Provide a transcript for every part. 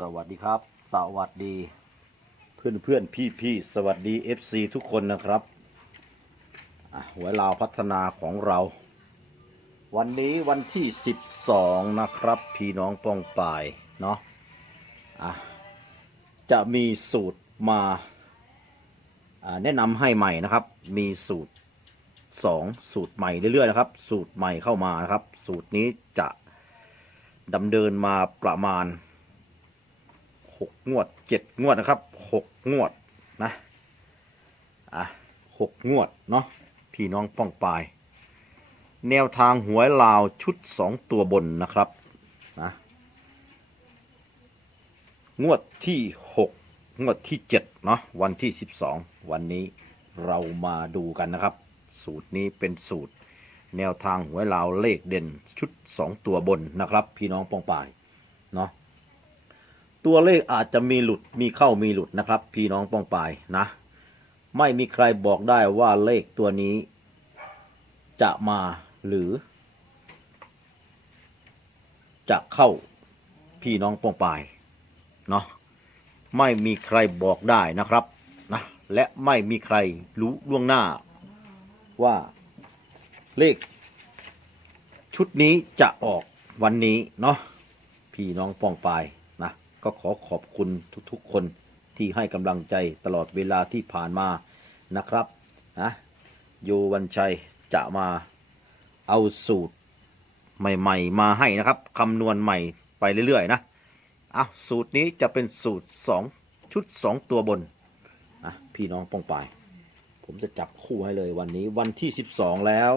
สวัสดีครับ สวัสดี เพื่อนเพื่อนพี่พี่สวัสดี FC ทุกคนนะครับหัวลาวพัฒนาของเรา วันนี้วันที่ 12 นะครับ พี่น้องป้องปลายเนาะะจะมีสูตรมาอ่าแนะนำให้ใหม่นะครับ มีสูตร 2 สูตรใหม่เรื่อยๆนะครับ สูตรใหม่เข้ามานะครับ สูตรนี้จะดำเนินมาประมาณ หกงวดเจ็ดงวดนะครับหกงวดนะอะหกงวดเนาะพี่น้องป้องปาย แนวทางหวยลาวชุดสองตัวบนนะครับนะงวดที่หกงวดที่เจ็ดเนาะวันที่สิบสองวันนี้เรามาดูกันนะครับ สูตรนี้เป็นสูตร แนวทางหวยลาวเลขเด่นชุดสองตัวบนนะครับ พี่น้องป้องปายเนาะ ตัวเลขอาจจะมีหลุดมีเข้ามีหลุดนะครับ พี่น้องป้องปายนะ ไม่มีใครบอกได้ว่าเลขตัวนี้ จะมาหรือ จะเข้าพี่น้องป้องปายเนาะไม่มีใครบอกได้นะครับนะและไม่มีใครรู้ล่วงหน้า ว่าเลข ชุดนี้จะออกวันนี้เนาะพี่น้องป้องปาย ก็ขอขอบคุณทุกๆ คนที่ให้กำลังใจตลอดเวลาที่ผ่านมานะครับนะโยวันชัยจะมาเอาสูตรใหม่ๆ มาให้นะครับคำนวณใหม่ไปเรื่อยๆนะเอะสูตรนี้จะเป็นสูตรสองชุดสองตัวบนนะพี่น้องป้องปาย ผมจะจับคู่ให้เลยวันนี้วันที่สิบสองแล้ว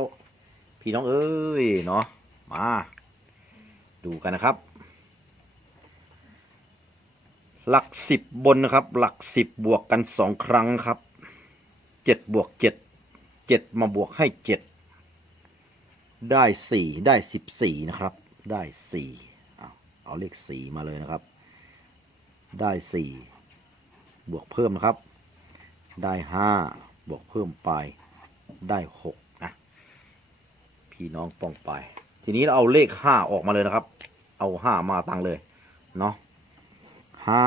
พี่น้องเอ้ยเนาะมา ดูกันนะครับ หลักสิบบนนะครับ หลักสิบบวกกันสองครั้งครับเจ็ดบวกเจ็ดเจ็ดมาบวกให้เจ็ดได้สี่ได้สิบสี่นะครับ ได้สี่เอาเอาเลขสี่มาเลยนะครับ ได้สี่บวกเพิ่มนะครับ ได้ห้าบวกเพิ่มไปได้หกนะพี่น้องป้องไป ทีนี้เราเอาเลขห้าออกมาเลยนะครับ เอาห้ามาตั้งเลยเนาะ ห้า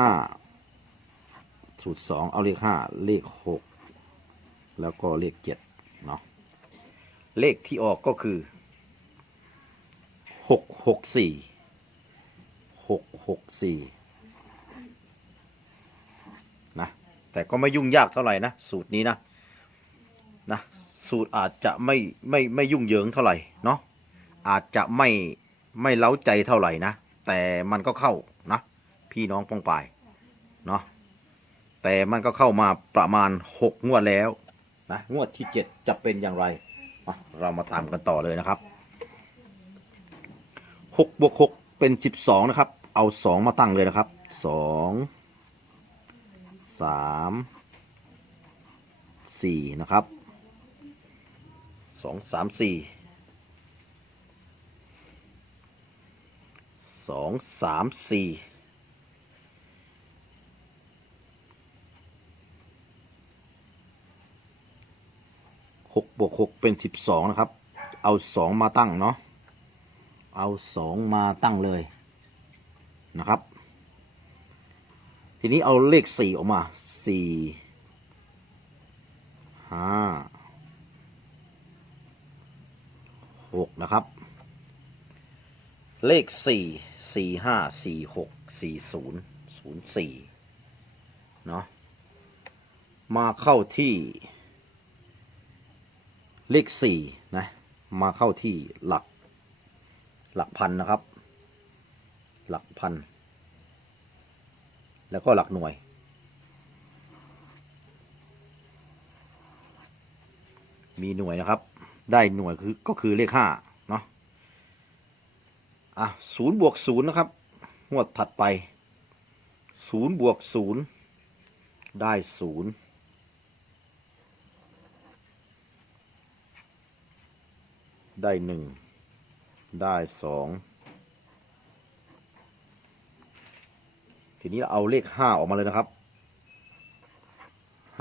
สูตรสองเอาเลขห้าเลขหกแล้วก็เลขเจ็ดเนาะเลขที่ออกก็คือหกหกสี่หกหกสี่นะแต่ก็ไม่ยุ่งยากเท่าไหร่นะสูตรนี้นะนะสูตรอาจจะไม่ไม่ไม่ยุ่งเหยิงเท่าไหร่เนาะอาจจะไม่ไม่เล้าใจเท่าไหร่นะแต่มันก็เข้า พี่น้องป้องปายเนาะแต่มันก็เข้ามาประมาณหกงวดแล้วนะงวดที่เจ็ดจะเป็นอย่างไรมาเรามาตามกันต่อเลยนะครับหกบวกหกเป็นสิบสองนะครับ เอาสองมาตั้งเลยนะครับสองสามสี่นะครับสองสามสี่สองสามสี่ หกบวกหกเป็นสิบสองนะครับ เอาสองมาตั้งเนาะ เอาสองมาตั้งเลยนะครับ ทีนี้เอาเลขสี่ออกมาสี่ห้าหกนะครับ เลขสี่สี่ห้าสี่หกสี่ศูนย์ศูนย์สี่เนาะมาเข้าที่ เลขสี่นะ มาเข้าที่หลัก หลักพันนะครับ หลักพัน แล้วก็หลักหน่วย มีหน่วยนะครับ ได้หน่วยคือก็คือเลขห้าเนาะอะศูนย์บวกศูนย์นะครับงวดถัดไปศูนย์บวกศูนย์ได้ศูนย์ ได้หนึ่ง ได้สอง ทีนี้เอาเลขห้าออกมาเลยนะครับ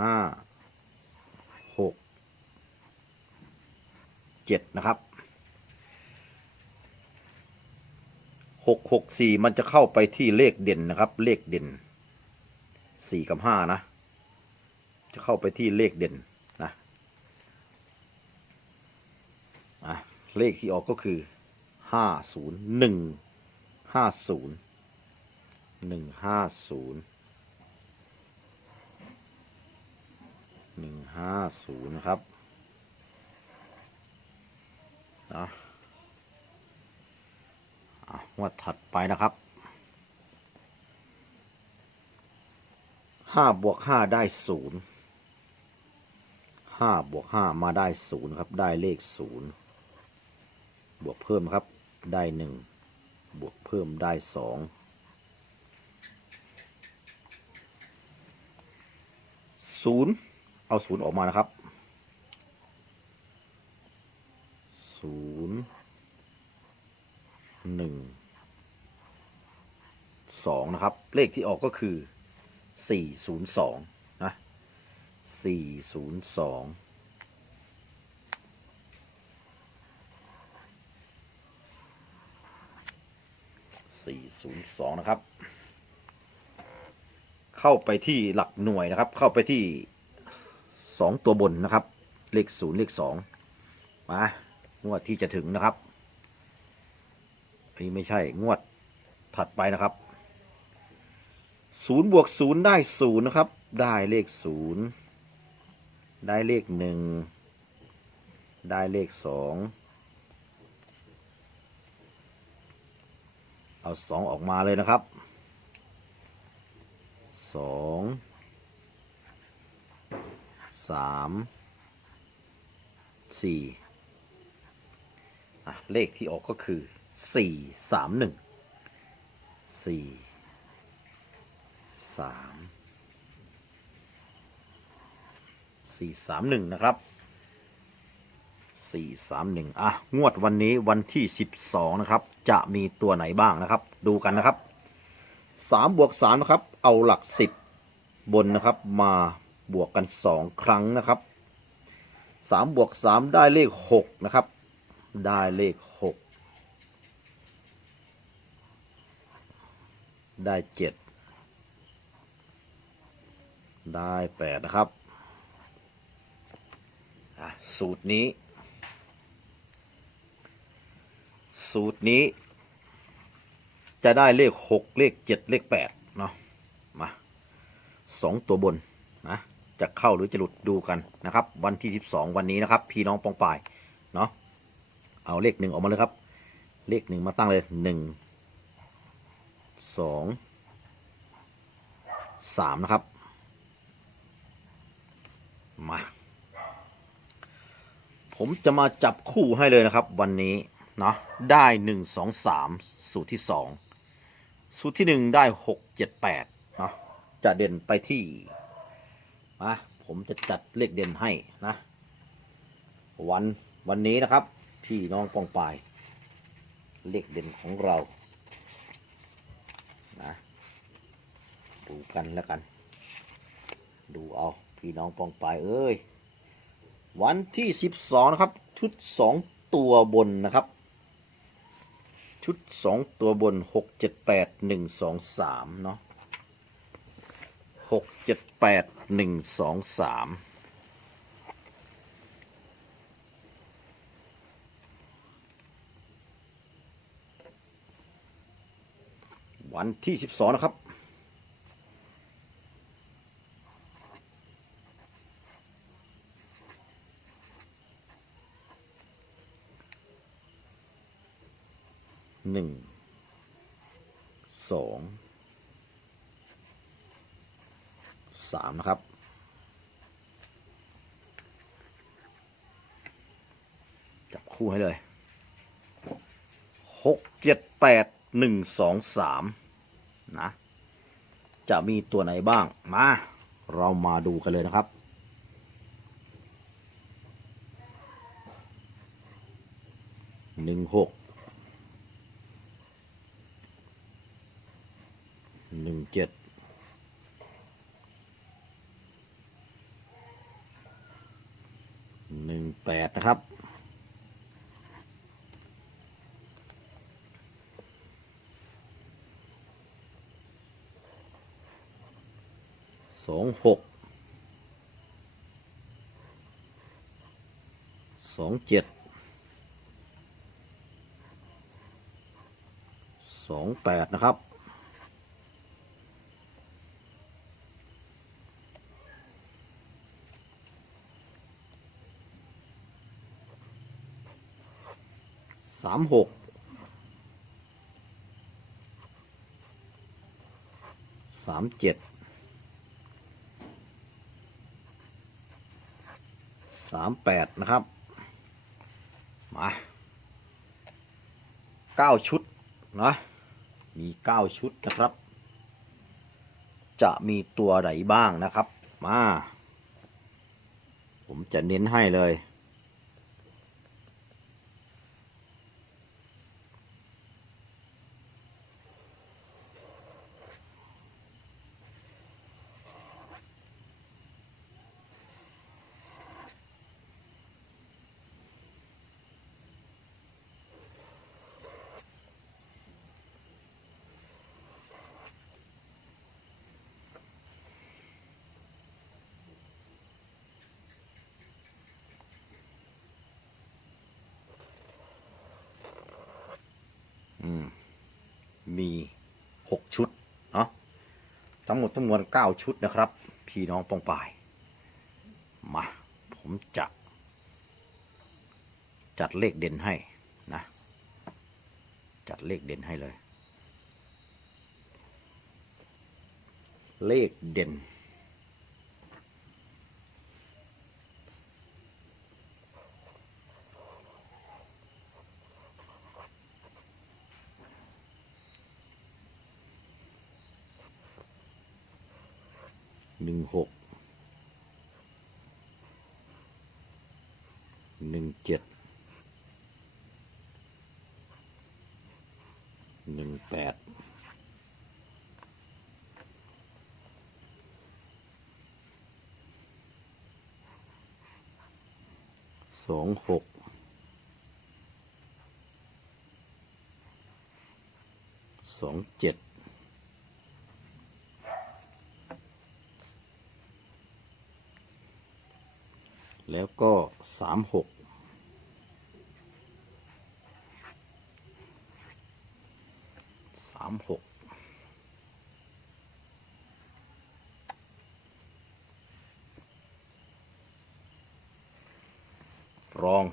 ห้า หก เจ็ดนะครับ หกหกสี่มันจะเข้าไปที่เลขเด่นนะครับ เลขเด่น สี่กับห้านะ จะเข้าไปที่เลขเด่นนะอะ เลขที่ออกก็คือห้าศูนย์หนึ่งห้าศูนย์หนึ่งห้าศูนย์หนึ่งห้าศูนย์ครับนะอะงวดถัดไปนะครับห้าบวกห้าได้ศูนย์ห้าบวกห้ามาได้ศูนย์ครับได้เลขศูนย์ บวกเพิ่มครับ ได้หนึ่งบวกเพิ่มได้สองศูนย์เอาศูนย์ออกมานะครับศูนย์หนึ่งสองนะครับ เลขที่ออกก็คือสี่ศูนย์สองนะสี่ศูนย์สองสี่ศูนย์ สองนะครับ เข้าไปที่หลักหน่วยนะครับ เข้าไปที่สองตัวบนนะครับ เลขศูนย์เลขสองมางวดที่จะถึงนะครับนี่ไม่ใช่งวดถัดไปนะครับศูนย์บวกศูนย์ได้ศูนย์นะครับ ได้เลขศูนย์ได้เลขหนึ่งได้เลขสอง เอาสองออกมาเลยนะครับสองสามสี่เลขที่ออกก็คือสี่สามหนึ่งสี่สามสี่สามหนึ่งนะครับ สี่สามหนึ่งอะ งวดวันนี้วันที่สิบสองนะครับ จะมีตัวไหนบ้างนะครับ ดูกันนะครับสามบวกสามนะครับ เอาหลักสิบบนนะครับ มาบวกกันสองครั้งนะครับสามบวกสามได้เลขหกนะครับ ได้เลขหกได้เจ็ดได้แปดนะครับอะสูตรนี้ สูตรนี้ จะได้เลขหกเลขเจ็ดเลขแปดเนาะมาสองตัวบนนะจะเข้าหรือจะหลุดดูกันนะครับ วันที่สิบสองวันนี้นะครับ พี่น้องปองปายเนาะเอาเลขหนึ่งออกมาเลยครับ เลขหนึ่งมาตั้งเลยหนึ่งสองสามนะครับ มา ผมจะมาจับคู่ให้เลยนะครับ วันนี้ นะได้หนึ่งสองสามสูตรที่สองสูตรที่หนึ่งได้หกเจ็ดแปดเนาะจะเด่นไปที่มาผมจะจัดเลขเด่นให้นะ วันวันนี้นะครับ พี่น้องปองปายเลขเด่นของเรานะดูกันแล้วกัน ดูเอาพี่น้องปองปายเอ้ยวันที่สิบสองนะครับ ชุดสองตัวบนนะครับ สองตัวบนหกเจ็ดแปดหนึ่งสองสามเนาะหกเจ็ดแปดหนึ่งสองสามวันที่สิบสองนะครับ หนึ่งสองสามนะครับ จับคู่ให้เลยหกเจ็ดแปดหนึ่งสองสามนะ จะมีตัวไหนบ้าง มา เรามาดูกันเลยนะครับหนึ่งหก งเจ็ดหนึ่งแปดนะครับ สองหก สองเจ็ด สองแปดนะครับามหกสามเจ็ดสามแปดนะครับ มาเก้าชุดนะมีเก้าชุดนะครับ จะมีตัวไหนบ้างนะครับ มา ผมจะเน้นให้เลย ทั้งหมดทั้งมวลเก้าชุดนะครับ พี่น้องปองปาย มา ผมจะ จัดเลขเด่นให้นะ จัดเลขเด่นให้เลย เลขเด่น หนึ่งหกหนึ่งเจ็ดหนึ่งแปดสองหกสองเจ็ด แล้วก็สามหกสามหกรอง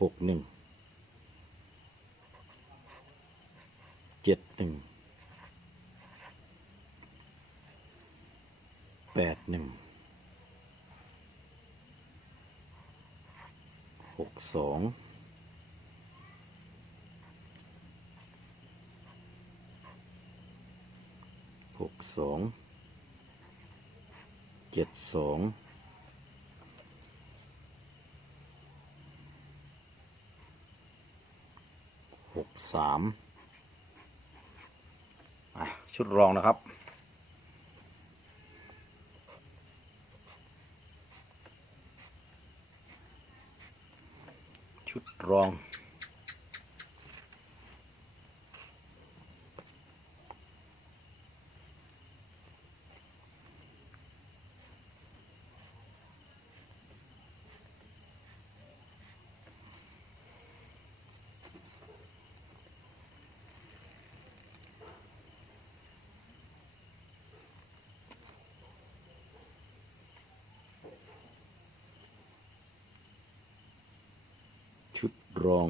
หกหนึ่ง จ็ดหนึ่งแปดหนึ่งหกสองหกสองเจ็ดสองหกสาม ชุดรองนะครับ ชุดรอง ชุด รอง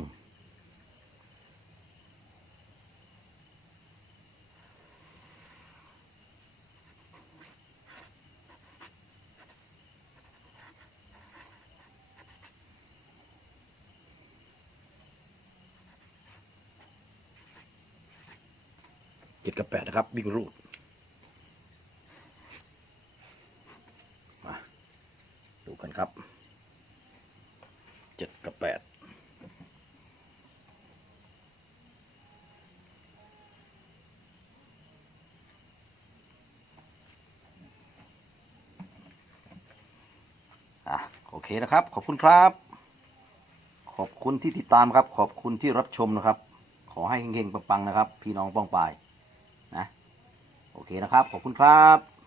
เจ็ดกับแปดนะครับบิ๊กรูดมาดูกันครับเจ็ดกับแปด อะ โอเคนะครับ ขอบคุณครับ ขอบคุณที่ติดตามครับ ขอบคุณที่รับชมนะครับ ขอให้เฮงๆปังๆนะครับ พี่น้องป้องปายนะ โอเคนะครับ ขอบคุณครับ